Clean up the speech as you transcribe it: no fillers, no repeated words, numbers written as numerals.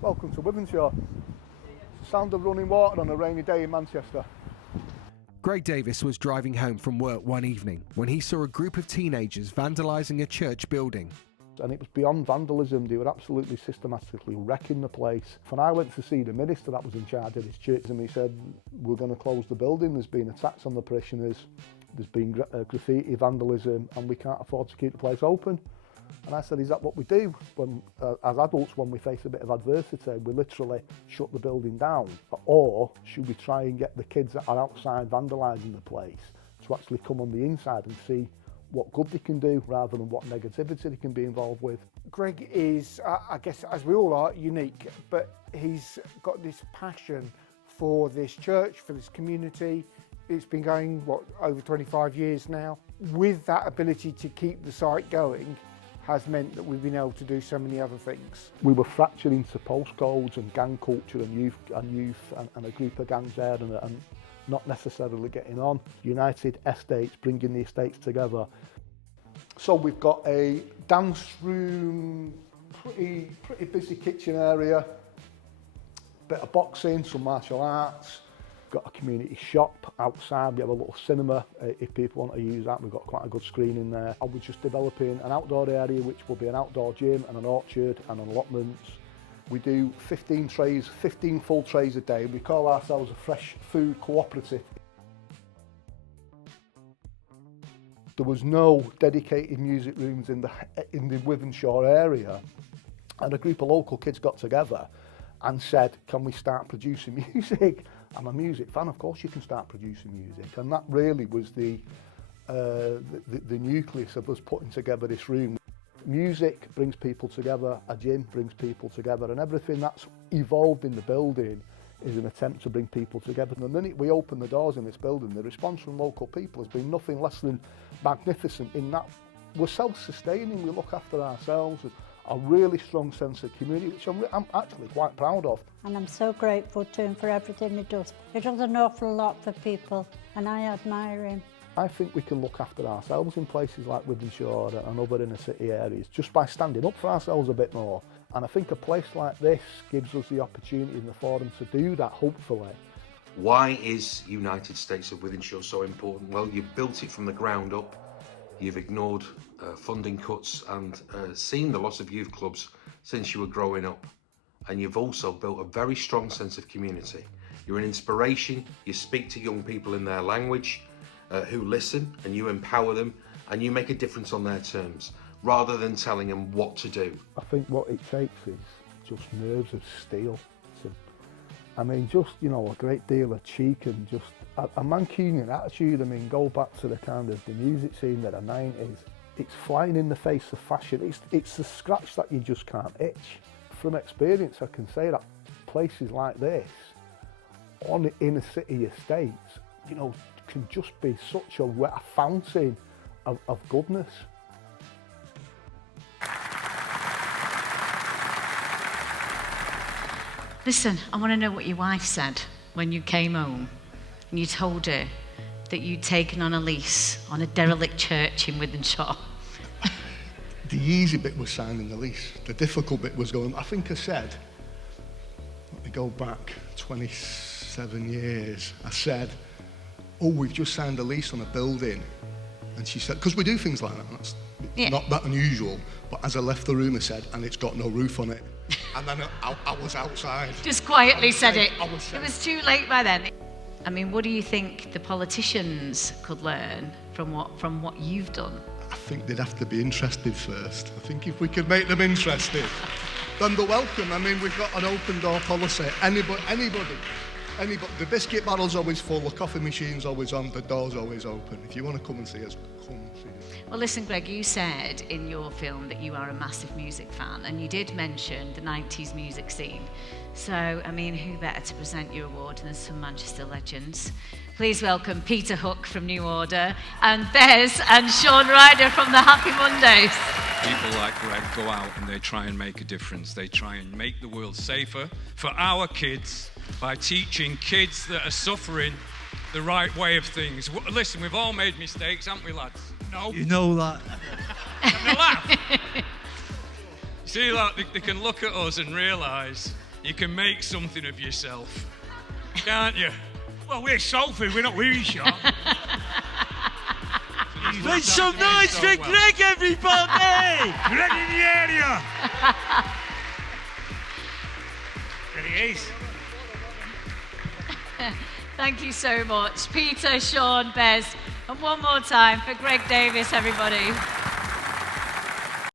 Welcome to Wythenshawe. Sound of running water on a rainy day in Manchester. Greg Davis was driving home from work one evening when he saw a group of teenagers vandalising a church building. And it was beyond vandalism, they were absolutely systematically wrecking the place. When I went to see the minister that was in charge of this church, and he said, we're going to close the building, there's been attacks on the parishioners, there's been graffiti, vandalism, and we can't afford to keep the place open. And I said, is that what we do? When, as adults, when we face a bit of adversity, we literally shut the building down? Or should we try and get the kids that are outside vandalising the place to actually come on the inside and see what good they can do rather than what negativity they can be involved with? Greg is, I guess, as we all are, unique, but he's got this passion for this church, for this community. It's been going, over 25 years now. With that ability to keep the site going has meant that we've been able to do so many other things. We were fractured into postcodes and gang culture and youth and a group of gangs there and not necessarily getting on. United Estates, bringing the estates together. So we've got a dance room, pretty busy kitchen area, bit of boxing, some martial arts. Got a community shop outside, we have a little cinema if people want to use that, we've got quite a good screen in there. And we're just developing an outdoor area which will be an outdoor gym and an orchard and allotments. We do 15 full trays a day. We call ourselves a fresh food cooperative. There was no dedicated music rooms in the Wythenshawe area, and a group of local kids got together and said, can we start producing music? I'm a music fan, of course you can start producing music. And that really was the nucleus of us putting together this room. Music brings people together, a gym brings people together, and everything that's evolved in the building is an attempt to bring people together. And the minute we open the doors in this building, the response from local people has been nothing less than magnificent in that we're self-sustaining, we look after ourselves, a really strong sense of community, which I'm actually quite proud of. And I'm so grateful to him for everything he does. He does an awful lot for people, and I admire him. I think we can look after ourselves in places like Wythenshawe and other inner city areas just by standing up for ourselves a bit more. And I think a place like this gives us the opportunity and the forum to do that, hopefully. Why is United States of Wythenshawe so important? Well, you've built it from the ground up. You've ignored funding cuts and seen the loss of youth clubs since you were growing up. And you've also built a very strong sense of community. You're an inspiration. You speak to young people in their language who listen, and you empower them, and you make a difference on their terms rather than telling them what to do. I think what it takes is just nerves of steel. I mean, just, you know, a great deal of cheek and just a Mancunian attitude. I mean, go back to the kind of the music scene of the 90s. It's flying in the face of fashion. It's the scratch that you just can't itch. From experience, I can say that places like this, on inner city estates, you know, can just be such a fountain of goodness. Listen, I want to know what your wife said when you came home and you told her that you'd taken on a lease on a derelict church in Wythenshawe. The easy bit was signing the lease. The difficult bit was going, I think I said, let me go back 27 years, I said, oh, we've just signed a lease on a building. And she said, because we do things like that, that's not that unusual, but as I left the room I said, and it's got no roof on it. And then I was outside. Just quietly said it. It was too late by then. I mean, what do you think the politicians could learn from what you've done? I think they'd have to be interested first. I think if we could make them interested, then they're welcome. I mean, we've got an open door policy. Anybody. The biscuit barrel's always full, the coffee machine's always on, the door's always open. If you want to come and see us, come see us. Well, listen, Greg, you said in your film that you are a massive music fan, and you did mention the 90s music scene. So, I mean, who better to present your award than some Manchester legends? Please welcome Peter Hook from New Order, and Bez and Sean Ryder from the Happy Mondays. People like Greg go out and they try and make a difference. They try and make the world safer for our kids by teaching kids that are suffering the right way of things. Listen, we've all made mistakes, haven't we, lads? No? You know that. And they laugh. See, like, they can look at us and realise You can make something of yourself, can't you? Well, we're soul food, we're not weary shop. Make some noise for Greg, everybody! Greg in the area! There he is. Thank you so much, Peter, Sean, Bez, and one more time for Greg Davis, everybody.